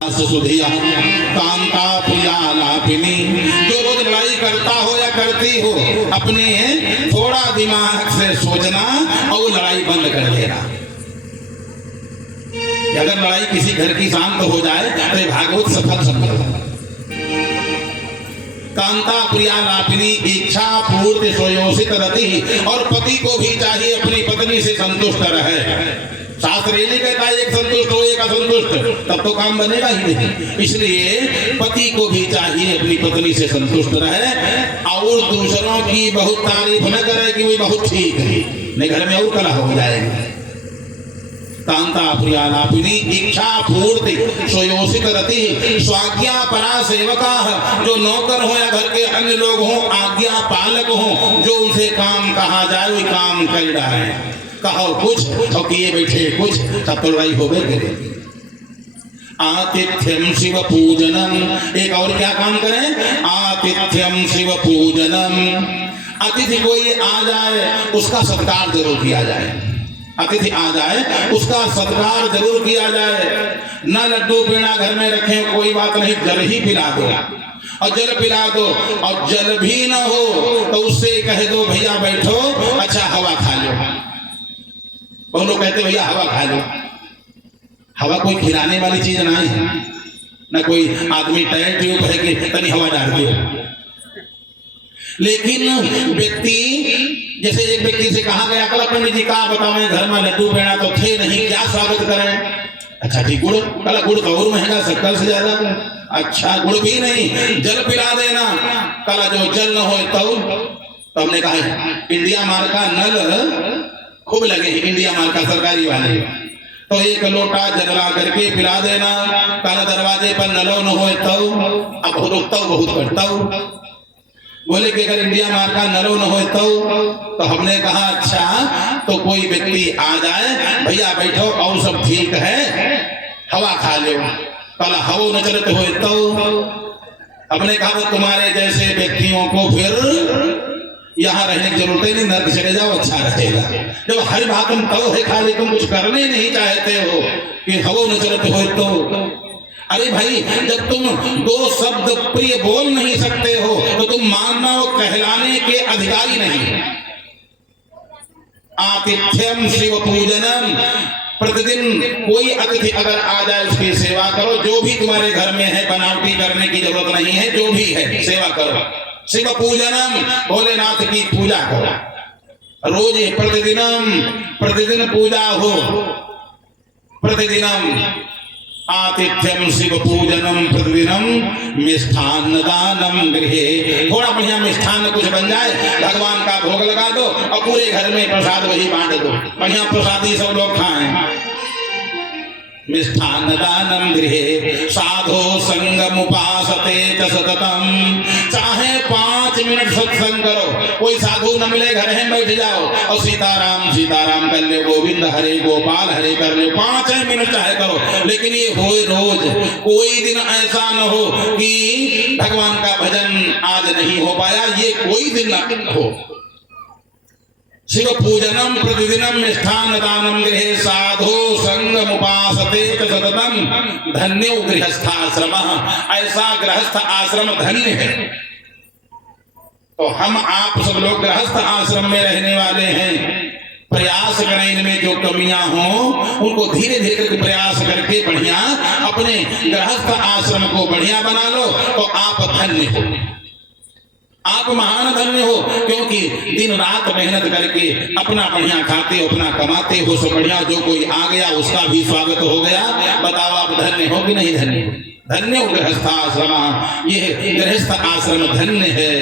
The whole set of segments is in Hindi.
सुधिया कांता प्रिया लापिनी। जो रोज लड़ाई करता हो या करती हो, अपने थोड़ा दिमाग से सोचना और लड़ाई बंद कर देना। अगर लड़ाई किसी घर की शांत हो जाए तो भागवत सफल संभव। कांता प्रिया लापिनी इच्छा पूर्ति सोयोषित रति। और पति को भी चाहिए अपनी पत्नी से संतुष्ट रहे। शास्त्र ये नहीं कहता एक संतुष्ट हो एक असंतुष्ट, तब तो काम बनेगा ही नहीं। इसलिए पति को भी चाहिए अपनी पत्नी से संतुष्ट रहे और दूसरों की बहुत तारीफ न करे कि वो बहुत ठीक है, नहीं घर में और कलह हो जाएगा। कांता प्रिया लापिनी इच्छा पूर्ति सोयोषित रति। स्वाज्ञा परा सेवका। जो नौकर हो या घर के अन्य लोग हों, आज्ञा पालक हों, जो उनसे काम कहा जाए वो काम कर डाले। कहो कुछ और किए बैठे कुछ, तब तो लड़ाई हो गई। आतिथ्यम शिव पूजनम। एक और क्या काम करें? आतिथ्यम शिव पूजनम। अतिथि कोई आ जाए उसका सत्कार जरूर किया जाए। अतिथि आ जाए उसका सत्कार जरूर किया जाए। न लड्डू पेड़ा घर में रखें कोई बात नहीं, जल ही पिला दो। और जल पिला दो, और जल भी न हो तो उससे कह दो भैया बैठो, अच्छा हवा खा लो। बहुत लोग कहते भैया हवा खा लो। हवा कोई खिलाने वाली चीज नहीं है, न कोई आदमी टायर ट्यूब है कि तनी हवा डाल दियो। लेकिन व्यक्ति, जैसे एक व्यक्ति से कहा गया कल पंडित जी कहा बताओ घर में लड्डू पेड़ा तो थे नहीं, क्या स्वागत करें? अच्छा ठीक गुड़, कल गुड़ तो और महंगा शक्कर से ज्यादा। अच्छा गुड़ भी नहीं, जल पिला देना। कल जो जल न हो तो हमने कहा इंडिया मार्क का नल खूब लगे, इंडिया मार्क का सरकारी वाले, तो एक लोटा जला करके पिला देना। काला दरवाजे पर नलो न हो तो अब बहुत करता हूँ। बोले कि अगर इंडिया मार्क का नलो न हो तो हमने कहा अच्छा तो कोई व्यक्ति आ जाए, भैया बैठो और सब ठीक है, हवा खा लो। कल हवा न चलते हो तो हमने कहा तुम्हारे जैसे व्यक्तियों को फिर यहाँ रहने की जरूरत नहीं, नर्क चले जाओ अच्छा रहेगा। जब हर बात तुम तो है खाली तुम कुछ करने नहीं चाहते हो कि हवा न चलते हो तो। अरे भाई जब तुम दो शब्द प्रिय बोल नहीं सकते हो तो तुम मानव कहलाने के अधिकारी नहीं। आतिथ्यम शिव पूजनम। प्रतिदिन कोई अतिथि अगर आ जाए उसकी सेवा करो। जो भी तुम्हारे घर में है बनावटी करने की जरूरत नहीं है, जो भी है सेवा करो। शिव पूजनम, भोलेनाथ की पूजा करो। रोज प्रतिदिन पूजा हो। प्रतिदिनम आतिथ्यम शिव पूजनम प्रतिदिनम मिष्ठान दानम गृहे। थोड़ा बढ़िया मिष्ठान कुछ बन जाए, भगवान का भोग लगा दो और पूरे घर में प्रसाद वही बांट दो। बढ़िया प्रसादी सब लोग खाएं। मिष्ठान दानम गृहे साधो संगम उपासते च सततम। चाहे 5 मिनट सत्संग करो, कोई साधु न मिले घर में बैठ जाओ और सीताराम सीताराम कर ले, गोविंद हरे गोपाल हरे कर ले, 5 मिनट चाहे करो। लेकिन ये हो रोज, कोई दिन ऐसा न हो कि भगवान का भजन आज नहीं हो पाया, ये कोई दिन न हो। शिव पूजनम प्रतिदिनम मिष्ठान दानम गृहे साधो संगम उपासते च सततम। धन्यो गृहस्थाश्रम। ऐसा गृहस्थ आश्रम धन्य है। तो हम आप सब लोग गृहस्थ आश्रम में रहने वाले हैं। प्रयास करें इनमें जो कमियां हों उनको धीरे धीरे करके प्रयास करके बढ़िया अपने गृहस्थ आश्रम को बढ़िया बना लो तो आप धन्य हो। आप महान धन्य हो, क्योंकि दिन रात मेहनत करके अपना बढ़िया खाते हो, अपना कमाते हो, सब बढ़िया। जो कोई आ गया उसका भी स्वागत हो गया। बताओ आप धन्य हो कि नहीं धन्य हो? धन्य हो गृहस्थ आश्रम। ये गृहस्थ आश्रम धन्य है।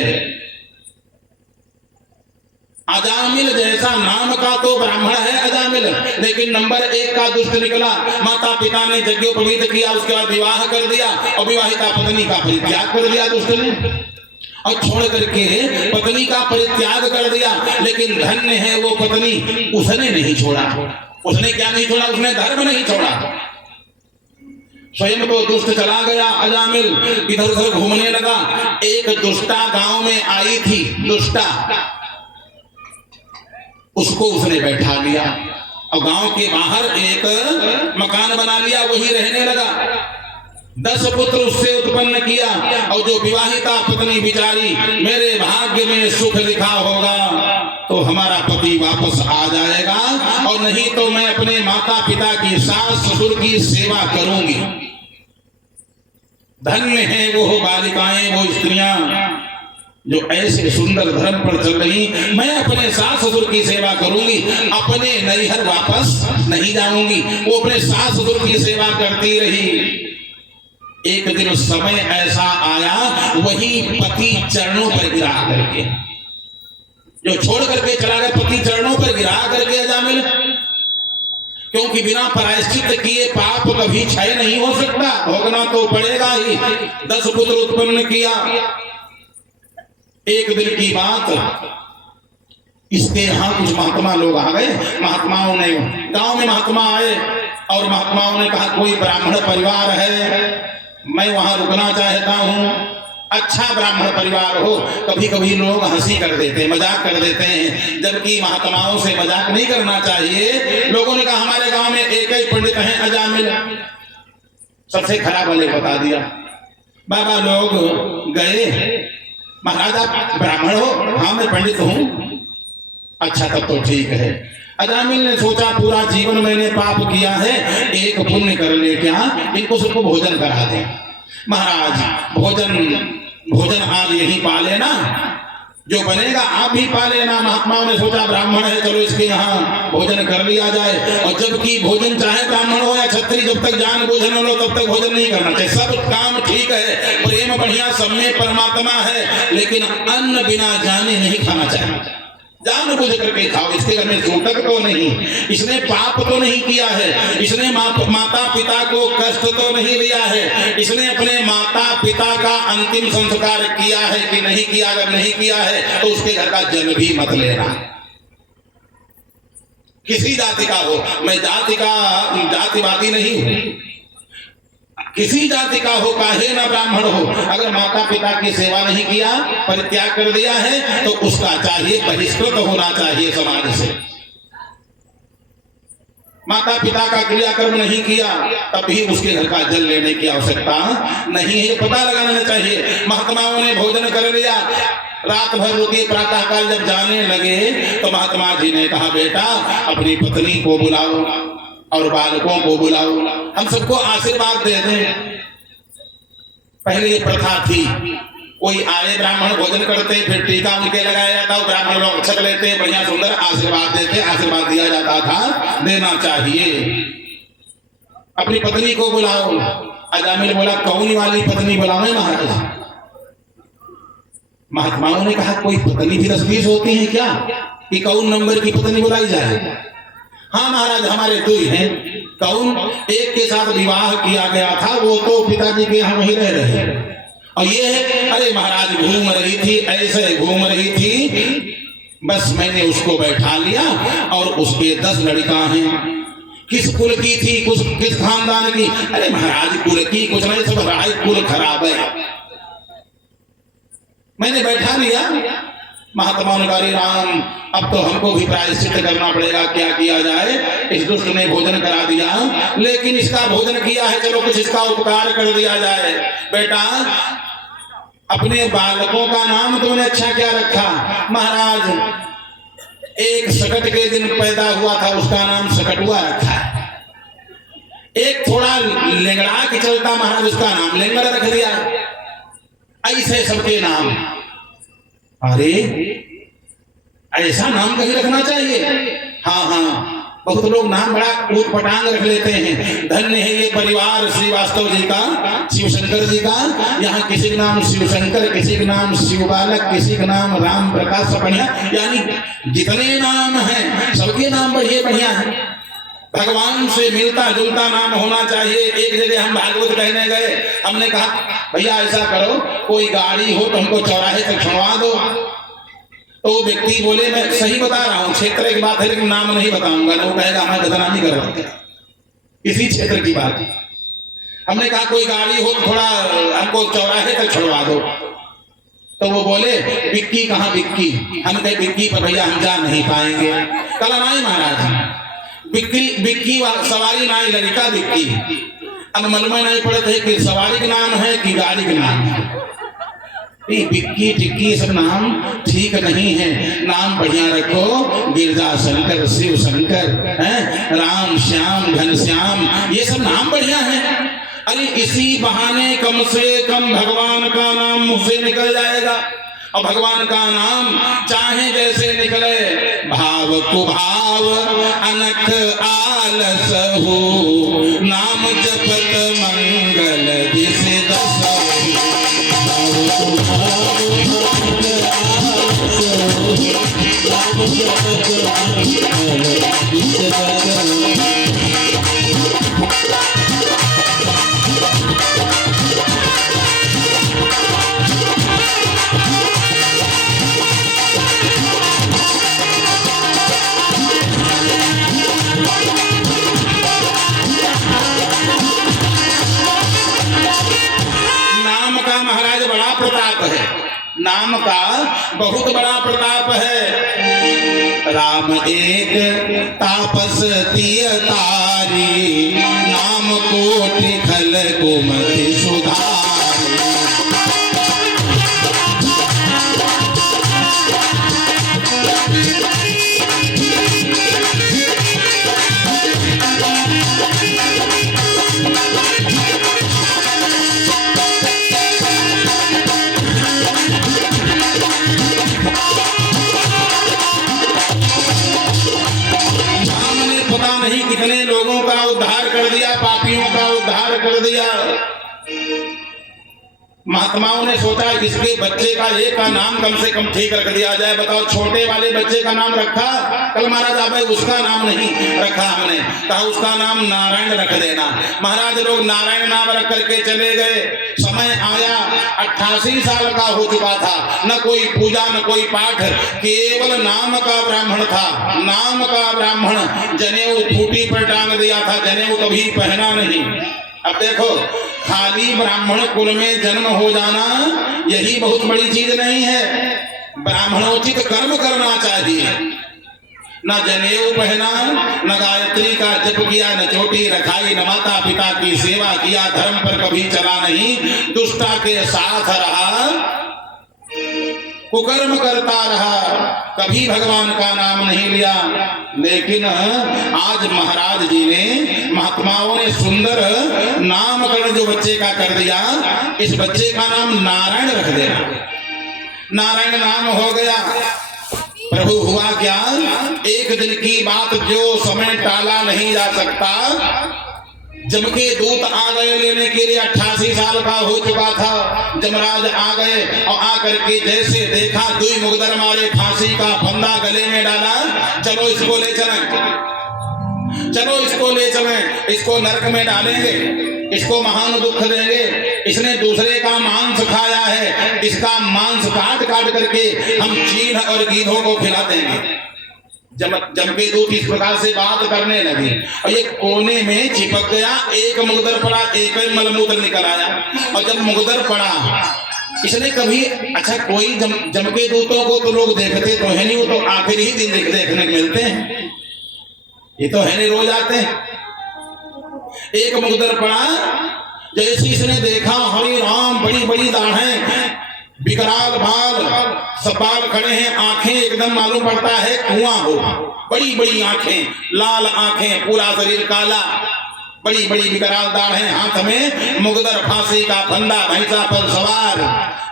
अजामिल जैसा नाम का तो ब्राह्मण है अजामिल, लेकिन नंबर 1 का दुष्ट निकला। माता पिता ने यज्ञोपवीत किया, उसके बाद विवाह कर दिया और विवाहिता पत्नी का परित्याग कर दिया दुष्ट ने, और छोड़ करके पत्नी का परित्याग कर दिया। लेकिन धन्य है वो पत्नी, उसने नहीं छोड़ा। उसने क्या नहीं छोड़ा? उसने धर्म नहीं छोड़ा। स्वयं तो दुष्ट चला गया अजामिल, इधर उधर घूमने लगा। एक दुष्टा गांव में आई थी, दुष्टा, उसको उसने बैठा लिया और गांव के बाहर एक मकान बना लिया, वही रहने लगा। 10 पुत्र उससे उत्पन्न किया, और जो विवाहिता पत्नी बिचारी, मेरे भाग्य में सुख लिखा होगा तो हमारा पति वापस आ जाएगा, और नहीं तो मैं अपने माता पिता की, सास ससुर की सेवा करूंगी। धन्य है वो बालिकाएं, वो स्त्रियां जो ऐसे सुंदर धर्म पर चल रही। मैं अपने सास ससुर की सेवा करूंगी, अपने नैहर वापस नहीं जाऊंगी। वो अपने सास ससुर की सेवा करती रही। एक दिन समय ऐसा आया, वही पति चरणों पर गिरा करके, जो छोड़ करके चला गया पति चरणों पर गिरा करके अजामिल, क्योंकि बिना प्रायश्चित किए पाप कभी क्षय नहीं हो सकता, भोगना तो पड़ेगा ही। 10 पुत्र उत्पन्न किया। एक दिन की बात, इसके यहाँ कुछ महात्मा लोग आ गए। महात्माओं ने, गांव में महात्मा आए और महात्माओं ने कहा कोई ब्राह्मण परिवार है, मैं वहां रुकना चाहता हूं। अच्छा ब्राह्मण परिवार हो। कभी कभी लोग हंसी कर देते हैं, मजाक कर देते हैं, जबकि महात्माओं से मजाक नहीं करना चाहिए। लोगों ने कहा हमारे गांव में एक ही पंडित हैं अजामिल, सबसे खराब वाले बता दिया। बाबा लोग गए, महाराज आप ब्राह्मण हो? हाँ मैं पंडित हूं। अच्छा तब तो ठीक है। अजामिल ने सोचा पूरा जीवन मैंने पाप किया है, एक पुण्य कर ले क्या, इनको सबको भोजन करा दे। महाराज भोजन आज यही पा लेना, जो बनेगा आप भी पा लेना। महात्माओं ने सोचा ब्राह्मण है, चलो इसके यहाँ भोजन कर लिया जाए। और जबकि भोजन चाहे ब्राह्मण हो या क्षत्रिय, जब तक जान भोजन हो लो तब तक भोजन नहीं करना चाहिए। सब काम ठीक है, प्रेम बढ़िया, सब में परमात्मा है, लेकिन अन्न बिना जाने नहीं खाना चाहिए। जान बुझ करके खाओ। इसके घर में सूतक तो नहीं, इसने पाप तो नहीं किया है, इसने माता पिता को कष्ट तो नहीं दिया है, इसने अपने माता पिता का अंतिम संस्कार किया है कि नहीं किया। अगर नहीं किया है तो उसके घर का जल भी मत लेना, किसी जाति का हो। मैं जातिवादी नहीं हूं, किसी जाति का हो, काहे ना ब्राह्मण हो, अगर माता पिता की सेवा नहीं किया, परित्याग कर दिया है, तो उसका चाहिए बहिष्कृत होना चाहिए समाज से। माता पिता का क्रियाकर्म नहीं किया, तभी उसके घर का जल लेने की आवश्यकता नहीं है, पता लगाना चाहिए। महात्माओं ने भोजन कर लिया, रात भर रुके, प्रातः काल जब जाने लगे तो महात्मा जी ने कहा बेटा अपनी पत्नी को बुलाओ और बालकों को बुलाओ, हम सबको आशीर्वाद दे दें। पहले ये प्रथा थी, कोई आए ब्राह्मण भोजन करते, फिर टीका उनके लगाया जाता, ब्राह्मण लोग अक्षत लेते, बढ़िया सुंदर आशीर्वाद देते, आशीर्वाद दिया जाता था, देना चाहिए। अपनी पत्नी को बुलाओ। अजामिल बोला कौन वाली पत्नी बुलावे महाराज? महात्माओं ने कहा कोई पत्नी भी 10-20 होती है क्या, कि कौन नंबर की पत्नी बुलाई जाए? हाँ महाराज हमारे 2 हैं। कौन? एक के साथ विवाह किया गया था, वो तो पिताजी के यहाँ वहीं रह रहे, और ये है अरे महाराज घूम रही थी, ऐसे घूम रही थी, बस मैंने उसको बैठा लिया, और उसके 10 लड़का हैं। किस कुल की थी, किस खानदान की? अरे महाराज कुल की कुछ नहीं, सब राय कुल खराब है। मैंने बैठा लिया। महात्मा ने कहा राम अब तो हमको भी प्रायश्चित करना पड़ेगा, क्या किया जाए? इस दुष्ट ने भोजन करा दिया, लेकिन इसका भोजन किया है, चलो कुछ इसका उपकार कर दिया जाए। बेटा अपने बालकों का नाम तुमने अच्छा क्या रखा? महाराज एक सकट के दिन पैदा हुआ था, उसका नाम सकटुआ रखा। एक थोड़ा लेंगड़ा के चलता महाराज, उसका नाम लेंगड़ा रख दिया। ऐसे सबके नाम। अरे ऐसा नाम कहीं रखना चाहिए? हाँ बहुत लोग नाम बड़ा ऊट पटांग रख लेते हैं। धन्य है ये परिवार श्रीवास्तव जी का, शिव शंकर जी का। यहाँ किसी का नाम शिव शंकर, किसी का नाम शिव बालक, किसी का नाम राम प्रकाश सपनिया, यानी जितने नाम हैं सबके नाम बढ़िया बढ़िया है। भगवान से मिलता जुलता नाम होना चाहिए। एक जगह हम भागवत कहने गए, हमने कहा भैया ऐसा करो कोई गाड़ी हो तो हमको चौराहे तक छोड़वा दो। तो वो व्यक्ति बोले मैं सही बता रहा हूँ, क्षेत्र की बात है लेकिन नाम नहीं बताऊंगा, ना वो कहेगा हमें बदनामी कर रहा है, इसी क्षेत्र की बात है। हमने कहा कोई गाड़ी हो तो थोड़ा हमको चौराहे तक छोड़वा दो। तो वो बोले बिक्की कहाँ बिक्की? हम कहे बिक्की पर भैया हम जा नहीं पाएंगे। कल नहीं महाराज बिक्की सवारी नाई लड़का बिक्की। अब मन में नहीं पड़े थे कि सवारी का नाम है कि गाड़ी का नाम है। बिक्की टिक्की सब नाम ठीक नहीं है, नाम बढ़िया रखो, गिरजा शंकर, शिव शंकर, राम श्याम घनश्याम, ये सब नाम बढ़िया है। अरे इसी बहाने कम से कम भगवान का नाम मुंह से निकल जाएगा। और भगवान का नाम चाहे जैसे निकले, भाव कुभाव अनख आलस हो, नाम जपत मंगल दिसे दस। नाम का महाराज बड़ा प्रताप है, नाम का बहुत बड़ा प्रताप है। राम एक तापस तिय तारी, नाम कोटि खल कुमति सुधारी। नहीं कितने लोगों का उद्धार कर दिया, पापियों का उद्धार कर दिया। महात्माओं ने सोचा इसके बच्चे का एक का नाम कम से कम ठीक रख दिया जाए। बताओ, छोटे वाले बच्चे का नाम रखा, कल महाराज आबे उसका नाम नहीं रखा हमने, कहा उसका नाम नारायण रख देना। महाराज लोग नारायण नाम रख करके चले गए। समय आया, 88 साल का हो चुका था, न कोई पूजा न कोई पाठ, केवल नाम का ब्राह्मण था। नाम का ब्राह्मण जनेऊ खूंटी पर टांग दिया था, जनेऊ कभी पहना नहीं। अब देखो, खाली ब्राह्मण कुल में जन्म हो जाना यही बहुत बड़ी चीज नहीं है। ब्राह्मणोचित कर्म करना चाहिए। न जनेऊ पहना, न गायत्री का जप किया, न चोटी रखाई, न माता पिता की सेवा किया, धर्म पर कभी चला नहीं, दुष्टा के साथ रहा, कुकर्म करता रहा, कभी भगवान का नाम नहीं लिया। लेकिन आज महाराज जी ने, महात्माओं ने सुंदर नामकरण जो बच्चे का कर दिया, इस बच्चे का नाम नारायण रख देना। नारायण नाम हो गया। प्रभु हुआ क्या, एक दिन की बात जो समय टाला नहीं जा सकता। जम के दूत आ गए लेने के लिए, 88 साल का हो चुका था। जमराज आ गए और आकर के जैसे देखा, दुई मुगदर मारे, फांसी का फंदा गले में डाला, चलो इसको ले चलें, चलो इसको ले चलें, इसको नरक में डालेंगे, इसको महान दुख देंगे, इसने दूसरे का मांस खाया है, इसका मांस काट काट करके हम चील और गीधों को खिला देंगे। जम के दूत इस प्रकार से बात करने लगे और ये कोने में चिपक गया। एक मुगदर पड़ा, एक ही मलमूत्र निकल आया। और जब मुगदर पड़ा, इसने कभी, अच्छा कोई जम के दूतों को तो लोग देखते तो है नहीं, वो तो आखिर ही दिन देखने मिलते हैं, ये तो है नहीं रोज आते हैं। एक मुगदर पड़ा, जैसे इसने देखा, हरि राम, बड़ी बड़ी दाढ़ें, विकराल बाल, सब बाल खड़े हैं, आंखें एकदम मालूम पड़ता है कुआं हो, बड़ी बड़ी आंखें, लाल आंखें, पूरा शरीर काला, बड़ी बड़ी विकराल दाढ़ें, हाथ में मुगदर, फांसी का फंदा, भैंसा पर सवार,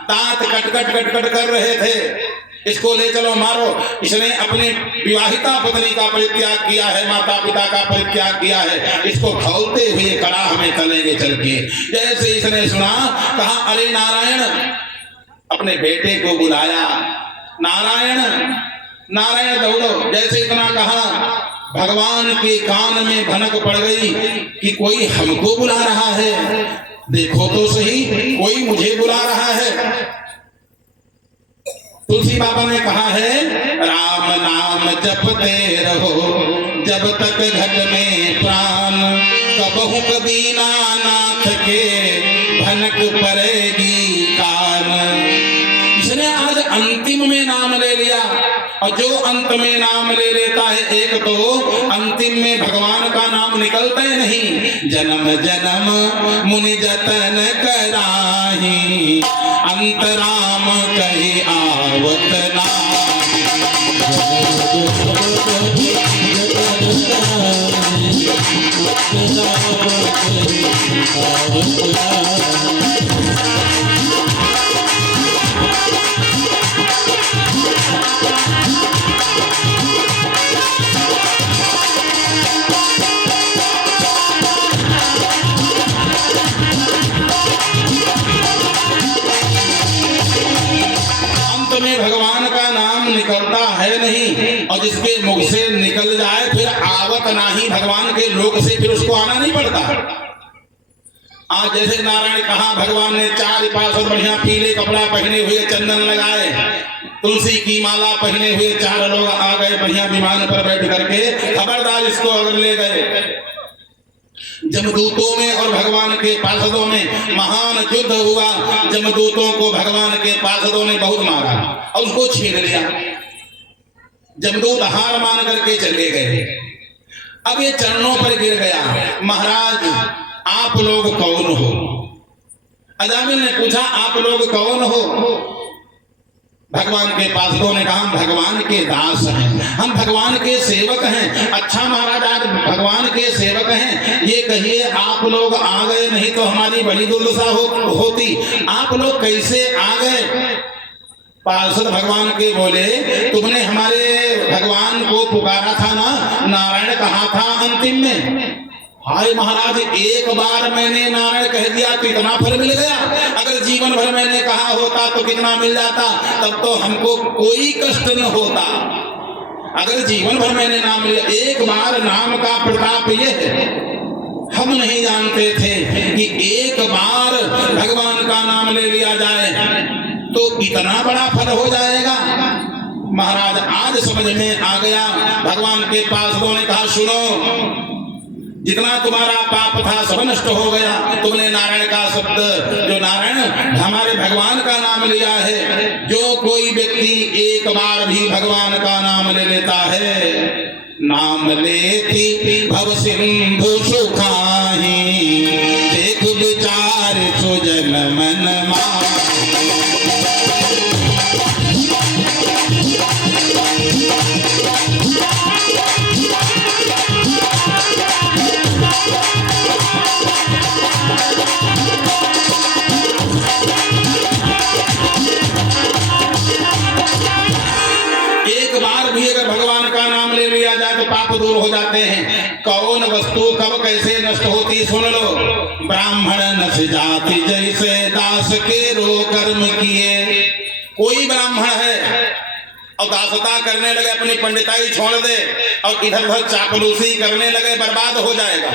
दांत कट कट कट कट कर रहे थे। इसको ले चलो मारो। इसने अपने विवाहिता पत्नी का परित्याग किया है, माता पिता का परित्याग किया है, इसको खौलते हुए कड़ाह में तलेंगे चल के। जैसे इसने सुना, कहा अरे नारायण, अपने बेटे को बुलाया, नारायण नारायण दौड़ो। जैसे इतना कहा, भगवान के कान में भनक पड़ गई कि कोई हमको बुला रहा है, देखो तो सही, कोई मुझे बुला रहा है। तुलसी बाबा ने कहा है, राम नाम जपते रहो जब तक घट में प्राण, कबहू कभी नाथ के भनक पड़ेगी कान। इसने आज अंतिम में नाम ले लिया। और जो अंत में नाम ले लेता है, एक तो अंतिम में भगवान का नाम निकलता ही नहीं। जन्म जन्म मुनि जतन कराही, अंतराम कही आवत में भगवान का नाम निकलता है नहीं, और जिसके मुख से निकल जाए फिर आवत नाही, भगवान के लोक से फिर उसको आना नहीं पड़ता। आज जैसे नारायण कहा, भगवान ने 4 पार्षद बढ़िया पीले कपड़ा पहने हुए, चंदन लगाए, तुलसी की माला पहने हुए 4 लोग आ गए बढ़िया विमान पर बैठ करके। खबरदार, इसको अगर ले गए। जमदूतों में और भगवान के पार्षदों में महान युद्ध हुआ। जमदूतों को भगवान के पार्षदों ने बहुत मारा और उसको छीन लिया। जमदूत हार मान करके चले गए। अब ये चरणों पर गिर गया, महाराज आप लोग कौन हो? अजामिल ने पूछा, आप लोग कौन हो? भगवान के पार्षदों ने कहा, भगवान के दास हैं, हम भगवान के सेवक हैं। अच्छा महाराज, आज भगवान के सेवक हैं, ये कहिए आप लोग आ गए, नहीं तो हमारी बड़ी दुर्दशा होती। आप लोग कैसे आ गए? पार्षद भगवान के बोले, तुमने हमारे भगवान को पुकारा था ना, नारायण कहा था अंतिम में। हाय महाराज, एक बार मैंने नारायण कह दिया तो इतना फल मिल गया। अगर जीवन भर मैंने कहा होता तो कितना मिल जाता, तब तो हमको कोई कष्ट न होता। अगर जीवन भर मैंने नाम लिया, एक बार नाम का प्रताप ये है। हम नहीं जानते थे कि एक बार भगवान का नाम ले लिया जाए तो इतना बड़ा फल हो जाएगा। महाराज आज समझ में आ गया। भगवान के पार्षदों ने कहा, सुनो, जितना तुम्हारा पाप था सब नष्ट हो गया। तुमने नारायण का शब्द, जो नारायण हमारे भगवान का नाम लिया है, जो कोई व्यक्ति एक बार भी भगवान का नाम ले लेता है, नाम लेती भव सिंधु सुखाही, देख विचार सुजन मन मान। दूर हो जाते हैं। कौन वस्तु कब कैसे नष्ट होती, सुन लो। ब्राह्मण नस जाति जैसे दास के रो कर्म किए। कोई ब्राह्मण है और दासता करने लगे, अपनी पंडिताई छोड़ दे और इधर उधर चापलूसी करने लगे, बर्बाद हो जाएगा।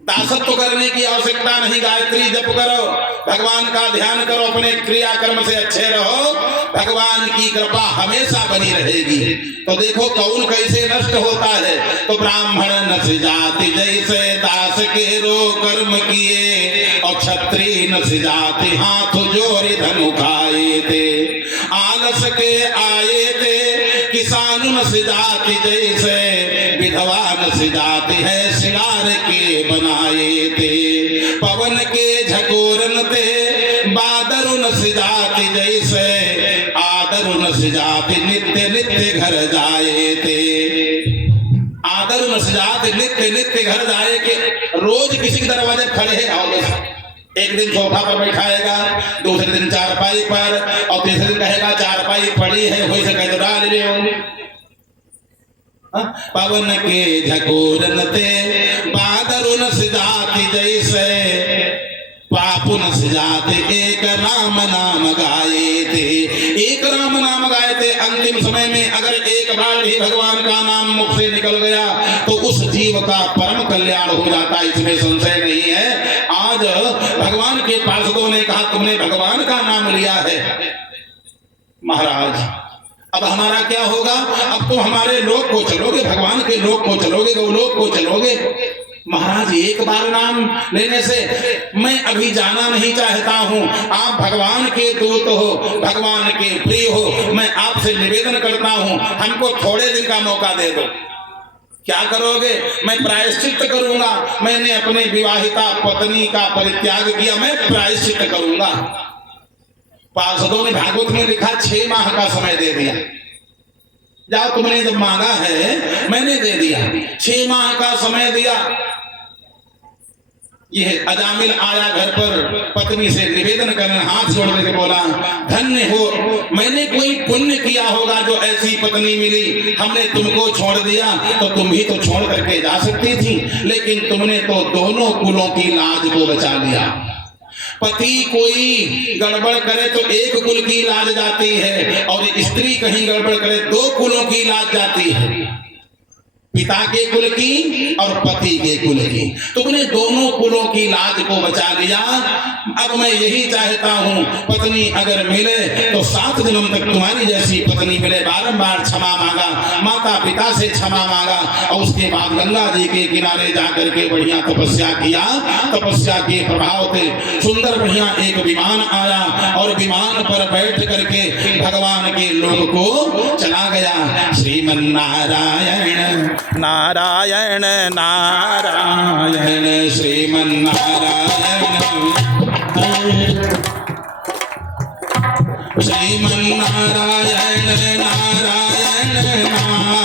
दासत्व करने की आवश्यकता नहीं। गायत्री जप करो, भगवान का ध्यान करो, अपने क्रियाकर्म से अच्छे रहो, भगवान की कृपा हमेशा बनी रहेगी। तो देखो कौन कैसे नष्ट होता है। तो ब्राह्मण नस जाति जैसे दास के रो कर्म किए, और क्षत्रिय नस जाति हाथ जोड़े धनु खाए थे। आलस के आए थे किसान नस जाति जैसे, विधवा नस जाति है सिंगार के बनाए थे। पवन के झकोरन थे बादर नस जाति जैसे, आदर नस जाति नित्य नित्य घर जाए थे। आदर नस जाति नित्य नित्य घर जाए के रोज किसी के दरवाजे खड़े हैं। आओगे, एक दिन सोफा पर बैठाएगा, दूसरे दिन चारपाई पर, और तीसरे दिन कहेगा चारपाई पड़ी है, वही से कह डाल रहे होंगे। पवन के झकोरन थे बादर नस जाति जैसे, पापु नस जाति एक राम नाम गाए थे। एक राम नाम गाए थे। अंतिम समय में अगर एक बार भी भगवान का नाम मुख से निकल गया तो उस जीव का परम कल्याण हो जाता, इसमें संशय नहीं है। आज भगवान के पार्षदों ने कहा, तुमने भगवान का नाम लिया है, महाराज अब हमारा क्या होगा? अब तुम हमारे लोक को चलोगे, भगवान के लोक को चलोगे, गोलोक को चलोगे। महाराज एक बार नाम लेने से मैं अभी जाना नहीं चाहता हूं, आप भगवान के दूत हो, भगवान के प्रिय हो, मैं आपसे निवेदन करता हूं हमको थोड़े दिन का मौका दे दो। क्या करोगे? मैं प्रायश्चित करूंगा, मैंने अपने विवाहिता पत्नी का परित्याग किया, मैं प्रायश्चित करूंगा। पार्षदों ने भागवत में लिखा 6 माह का समय दे दिया, जाओ तुमने जब मांगा है मैंने दे दिया, 6 माह का समय दिया। यह अजामिल आया घर पर, पत्नी से निवेदन करने हाथ जोड़ के बोला, धन्य हो, मैंने कोई पुण्य किया होगा जो ऐसी पत्नी मिली, हमने तुमको छोड़ दिया तो तुम भी तो छोड़ करके जा सकती थी, लेकिन तुमने तो दोनों कुलों की लाज को बचा लिया। पति कोई गड़बड़ करे तो एक कुल की लाज जाती है, और स्त्री कहीं गड़बड़ करे 2 कुलों की लाज जाती है, पिता के कुल की और पति के कुल की। तुमने दोनों कुलों की लाज को बचा लिया। अब मैं यही चाहता हूं, पत्नी अगर मिले तो 7 जन्म तक तुम्हारी जैसी पत्नी मिले। बारंबार क्षमा मांगा, माता पिता से क्षमा मांगा, और उसके बाद गंगा जी के किनारे जाकर के बढ़िया तपस्या किया। तपस्या के प्रभाव से सुंदर बढ़िया एक विमान आया, और विमान पर बैठ करके भगवान के लोक को चला गया। श्रीमन नारायण नारायण नारायण श्रीमन नारायण श्रीमन नारायण नारायण नारायण